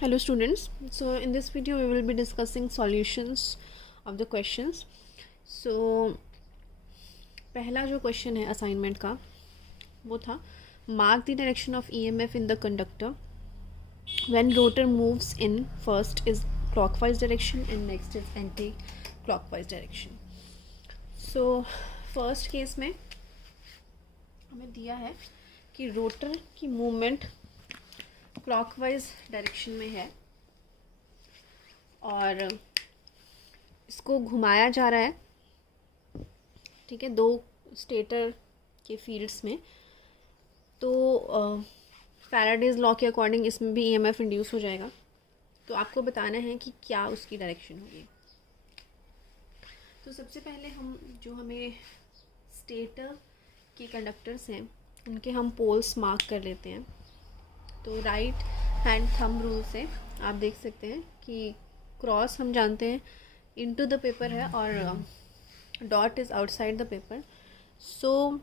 Hello students, so in this video we will be discussing solutions of the questions. So पहला जो question है assignment का वो था mark the direction of EMF in the conductor when rotor moves in first is clockwise direction and next is anti clockwise direction. So first case में हमें दिया है कि रोटर की मूवमेंट क्लॉकवाइज डायरेक्शन में है और इसको घुमाया जा रहा है. ठीक है, दो स्टेटर के फील्ड्स में. तो फैराडेज लॉ के अकॉर्डिंग इसमें भी ईएमएफ इंड्यूस हो जाएगा. तो आपको बताना है कि क्या उसकी डायरेक्शन होगी. तो सबसे पहले हमें स्टेटर के कंडक्टर्स हैं उनके हम पोल्स मार्क कर लेते हैं. तो राइट हैंड थंब रूल से आप देख सकते हैं कि क्रॉस हम जानते हैं इनटू द पेपर है और dot is outside the paper. So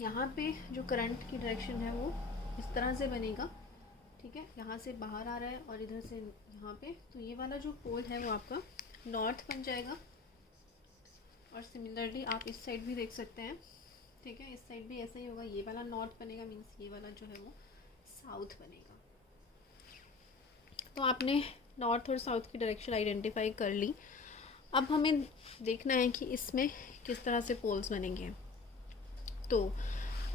यहाँ पे जो करंट की डायरेक्शन है वो इस तरह से बनेगा. ठीक है, यहाँ से बाहर आ रहा है और इधर से यहाँ पे. तो ये वाला जो पोल है वो आपका नॉर्थ बन जाएगा. और सिमिलरली आप इस साइड भी देख सकते हैं. ठीक है, इस साइड भी ऐसा ही होगा. ये वाला नॉर्थ बनेगा, मीन्स ये वाला जो है वो साउथ बनेगा. तो आपने नॉर्थ और साउथ की डायरेक्शन आइडेंटिफाई कर ली. अब हमें देखना है कि इसमें किस तरह से पोल्स बनेंगे. तो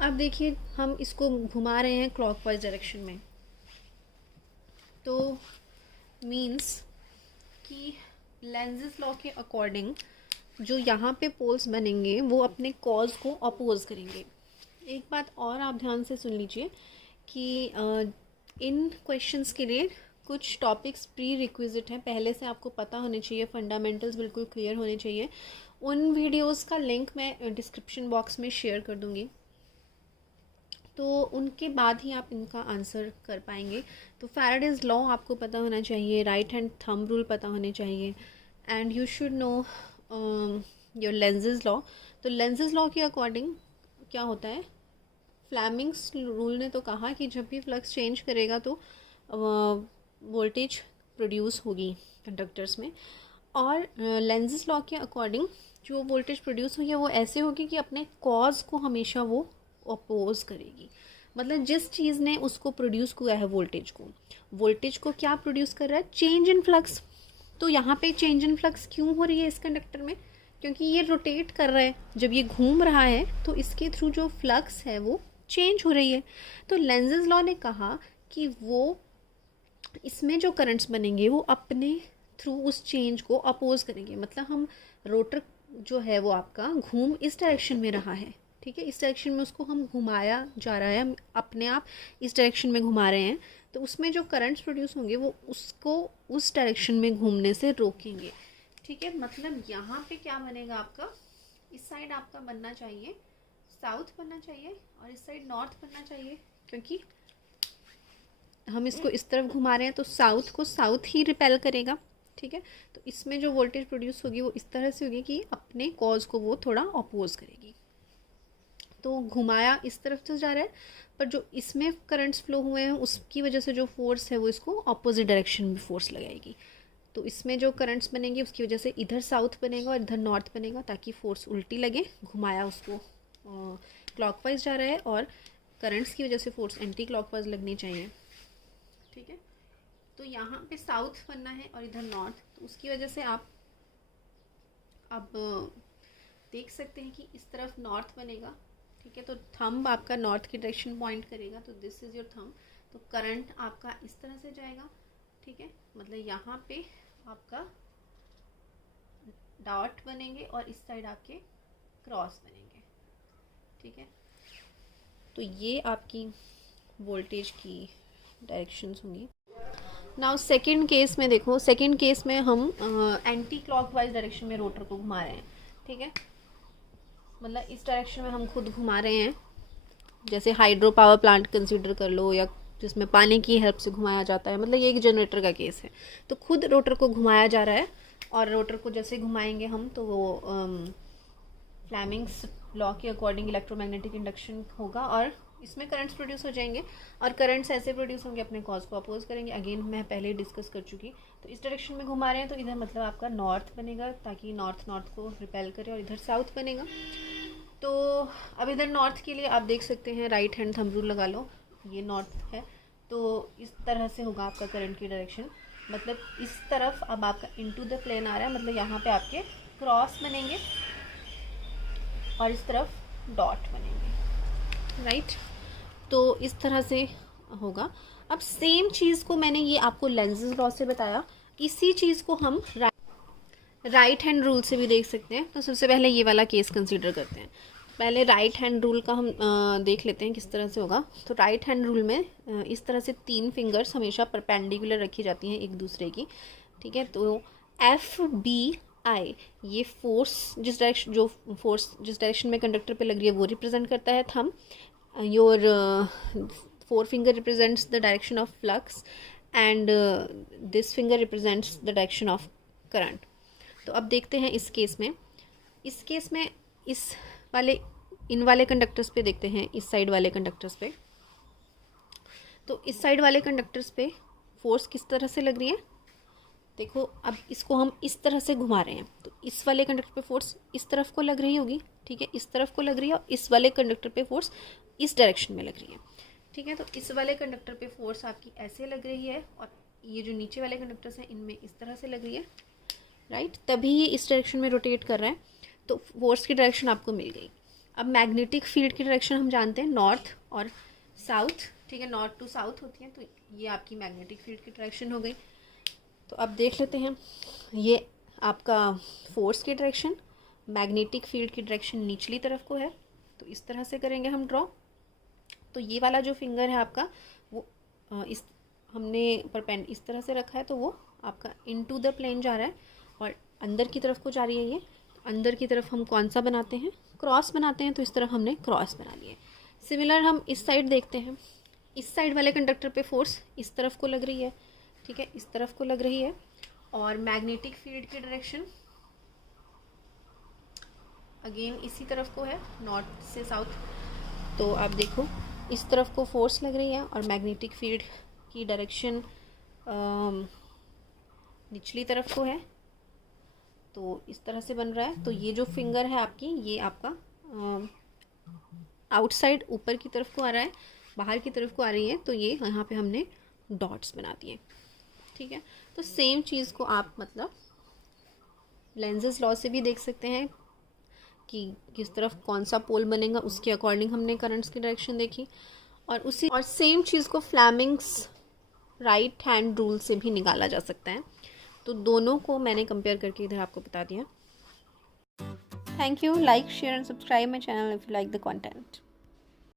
अब देखिए हम इसको घुमा रहे हैं क्लॉकवाइज डायरेक्शन में. तो मीन्स कि लेंज़ेस लॉ के अकॉर्डिंग जो यहाँ पे पोल्स बनेंगे वो अपने कॉज को अपोज करेंगे. एक बात और आप ध्यान से सुन लीजिए कि इन क्वेश्चंस के लिए कुछ टॉपिक्स प्री रिक्विजिट हैं, पहले से आपको पता होने चाहिए, फंडामेंटल्स बिल्कुल क्लियर होने चाहिए. उन वीडियोस का लिंक मैं डिस्क्रिप्शन बॉक्स में शेयर कर दूँगी. तो उनके बाद ही आप इनका आंसर कर पाएंगे. तो फैराडेज लॉ आपको पता होना चाहिए, राइट हैंड थंब रूल पता होने चाहिए, and you should know your Lenz's law. तो लेंजेस लॉ के अकॉर्डिंग क्या होता है, फ्लेमिंग्स रूल ने तो कहा कि जब भी फ्लक्स चेंज करेगा तो वोल्टेज प्रोड्यूस होगी कंडक्टर्स में. और लेंजेस लॉ के अकॉर्डिंग जो वोल्टेज प्रोड्यूस होगी वो ऐसे होगी कि अपने कॉज को हमेशा वो अपोज करेगी. मतलब जिस चीज़ ने उसको प्रोड्यूस किया है वोल्टेज को क्या प्रोड्यूस कर रहा है, चेंज इन फ्लक्स. तो यहाँ पे चेंज इन फ्लक्स क्यों हो रही है इस कंडक्टर में, क्योंकि ये रोटेट कर रहा है. जब ये घूम रहा है तो इसके थ्रू जो फ्लक्स है वो चेंज हो रही है. तो लेंजेस लॉ ने कहा कि वो इसमें जो करंट्स बनेंगे वो अपने थ्रू उस चेंज को अपोज करेंगे. मतलब हम रोटर जो है वो आपका घूम इस डायरेक्शन में रहा है. ठीक है, इस डायरेक्शन में उसको हम घुमाया जा रहा है, हम अपने आप इस डायरेक्शन में घुमा रहे हैं. तो उसमें जो करंट्स प्रोड्यूस होंगे वो उसको उस डायरेक्शन में घूमने से रोकेंगे. ठीक है, मतलब यहाँ पे क्या बनेगा आपका, इस साइड आपका बनना चाहिए साउथ बनना चाहिए और इस साइड नॉर्थ बनना चाहिए, क्योंकि हम इसको इस तरफ घुमा रहे हैं तो साउथ को साउथ ही रिपेल करेगा. ठीक है, तो इसमें जो वोल्टेज प्रोड्यूस होगी वो इस तरह से होगी कि अपने कॉज को वो थोड़ा अपोज करेगी. तो घुमाया इस तरफ से जा रहा है, पर जो इसमें करंट्स फ्लो हुए हैं उसकी वजह से जो फोर्स है वो इसको अपोजिट डायरेक्शन में फोर्स लगाएगी. तो इसमें जो करंट्स बनेंगे उसकी वजह से इधर साउथ बनेगा और इधर नॉर्थ बनेगा, ताकि फोर्स उल्टी लगे. घुमाया उसको क्लॉकवाइज जा रहा है और करंट्स की वजह से फोर्स एंटी क्लॉकवाइज लगनी चाहिए. ठीक है, तो यहाँ पे साउथ बनना है और इधर नॉर्थ. तो उसकी वजह से आप अब देख सकते हैं कि इस तरफ नॉर्थ बनेगा. ठीक है, तो थंब आपका नॉर्थ की डायरेक्शन पॉइंट करेगा, तो दिस इज़ योर थंब. तो करंट आपका इस तरह से जाएगा. ठीक है, मतलब यहाँ पे आपका डॉट बनेंगे और इस साइड आपके क्रॉस बनेंगे. ठीक है, तो ये आपकी वोल्टेज की डायरेक्शंस होंगी. नाउ सेकंड केस में देखो, सेकंड केस में हम एंटी क्लॉकवाइज डायरेक्शन में रोटर को घुमा रहे हैं. ठीक है, मतलब इस डायरेक्शन में हम खुद घुमा रहे हैं. जैसे हाइड्रो पावर प्लांट कंसीडर कर लो, या जिसमें पानी की हेल्प से घुमाया जाता है. मतलब ये एक जनरेटर का केस है. तो खुद रोटर को घुमाया जा रहा है और रोटर को जैसे घुमाएंगे हम तो वो फ्लेमिंग्स लॉ के अकॉर्डिंग इलेक्ट्रोमैग्नेटिक इंडक्शन होगा और इसमें करंट्स प्रोड्यूस हो जाएंगे और करंट्स ऐसे प्रोड्यूस होंगे अपने कॉज को अपोज करेंगे। अगेन मैं पहले ही डिस्कस कर चुकी। तो इस डायरेक्शन में घुमा रहे हैं तो इधर मतलब आपका नॉर्थ बनेगा ताकि नॉर्थ को रिपेल करे, और इधर साउथ बनेगा। तो अब इधर नॉर्थ के लिए आप देख सकते हैं राइट हैंड थंब रूल लगा लो, ये नॉर्थ है तो इस तरह से होगा आपका करंट की डायरेक्शन। मतलब इस तरफ अब आपका इनटू द प्लेन आ रहा है, मतलब यहाँ पे आपके क्रॉस बनेंगे और इस तरफ डॉट बनेंगे, राइट। तो इस तरह से होगा। अब सेम चीज़ को मैंने ये आपको लेंसेज लॉ से बताया, इसी चीज़ को हम राइट हैंड रूल से भी देख सकते हैं। तो सबसे पहले ये वाला केस कंसीडर करते हैं। पहले राइट हैंड रूल का हम देख लेते हैं किस तरह से होगा। तो राइट हैंड रूल में इस तरह से 3 फिंगर्स हमेशा परपेंडिकुलर रखी जाती हैं एक दूसरे की, ठीक है। तो FBI ये फोर्स जिस डायरेक्शन में कंडक्टर पे लग रही है वो रिप्रेजेंट करता है thumb. Your 4 finger represents the direction of flux and this finger represents the direction of current. तो अब देखते हैं इस केस में इन वाले कंडक्टर्स पे देखते हैं, इस साइड वाले कंडक्टर्स पे। तो इस साइड वाले कंडक्टर्स पे फोर्स किस तरह से लग रही है, देखो। अब इसको हम इस तरह से घुमा रहे हैं तो इस वाले कंडक्टर पे फोर्स इस तरफ को लग रही होगी, ठीक है, इस तरफ को लग रही है, और इस वाले कंडक्टर पे फोर्स इस डायरेक्शन में लग रही है, ठीक है। तो इस वाले कंडक्टर पे फोर्स आपकी ऐसे लग रही है और ये जो नीचे वाले कंडक्टर्स हैं इनमें इस तरह से लग रही है, राइट। तभी ये इस डायरेक्शन में रोटेट कर रहा है, तो फोर्स की डायरेक्शन आपको मिल गई। अब मैग्नेटिक फील्ड की डायरेक्शन हम जानते हैं नॉर्थ और साउथ, ठीक है, नॉर्थ टू साउथ होती है। तो ये आपकी मैग्नेटिक फील्ड की डायरेक्शन हो गई। तो अब देख लेते हैं, ये आपका फोर्स की डायरेक्शन, मैग्नेटिक फील्ड की डायरेक्शन निचली तरफ को है, तो इस तरह से करेंगे हम ड्रॉ। तो ये वाला जो फिंगर है आपका वो इस हमने इस तरह से रखा है, तो वो आपका इनटू द प्लेन जा रहा है और अंदर की तरफ को जा रही है ये। अंदर की तरफ हम कौन सा बनाते हैं, क्रॉस बनाते हैं, तो इस तरफ हमने क्रॉस बना लिए। सिमिलर हम इस साइड देखते हैं, इस साइड वाले कंडक्टर पे फोर्स इस तरफ को लग रही है, ठीक है, इस तरफ को लग रही है, और मैग्नेटिक फील्ड की डायरेक्शन अगेन इसी तरफ को है, नॉर्थ से साउथ। तो आप देखो इस तरफ को फोर्स लग रही है और मैग्नेटिक फील्ड की डायरेक्शन निचली तरफ को है, तो इस तरह से बन रहा है। तो ये जो फिंगर है आपकी, ये आपका आउटसाइड ऊपर की तरफ को आ रहा है, बाहर की तरफ को आ रही है, तो ये यहाँ पे हमने डॉट्स बना दिए, ठीक है। तो सेम चीज़ को आप मतलब लेंसेज लॉ से भी देख सकते हैं कि किस तरफ कौन सा पोल बनेगा, उसके अकॉर्डिंग हमने करंट्स की डायरेक्शन देखी। और सेम चीज़ को फ्लेमिंग्स राइट हैंड रूल से भी निकाला जा सकता है। तो दोनों को मैंने कंपेयर करके इधर आपको बता दिया। Thank you. Like, share and subscribe my channel if you like the content.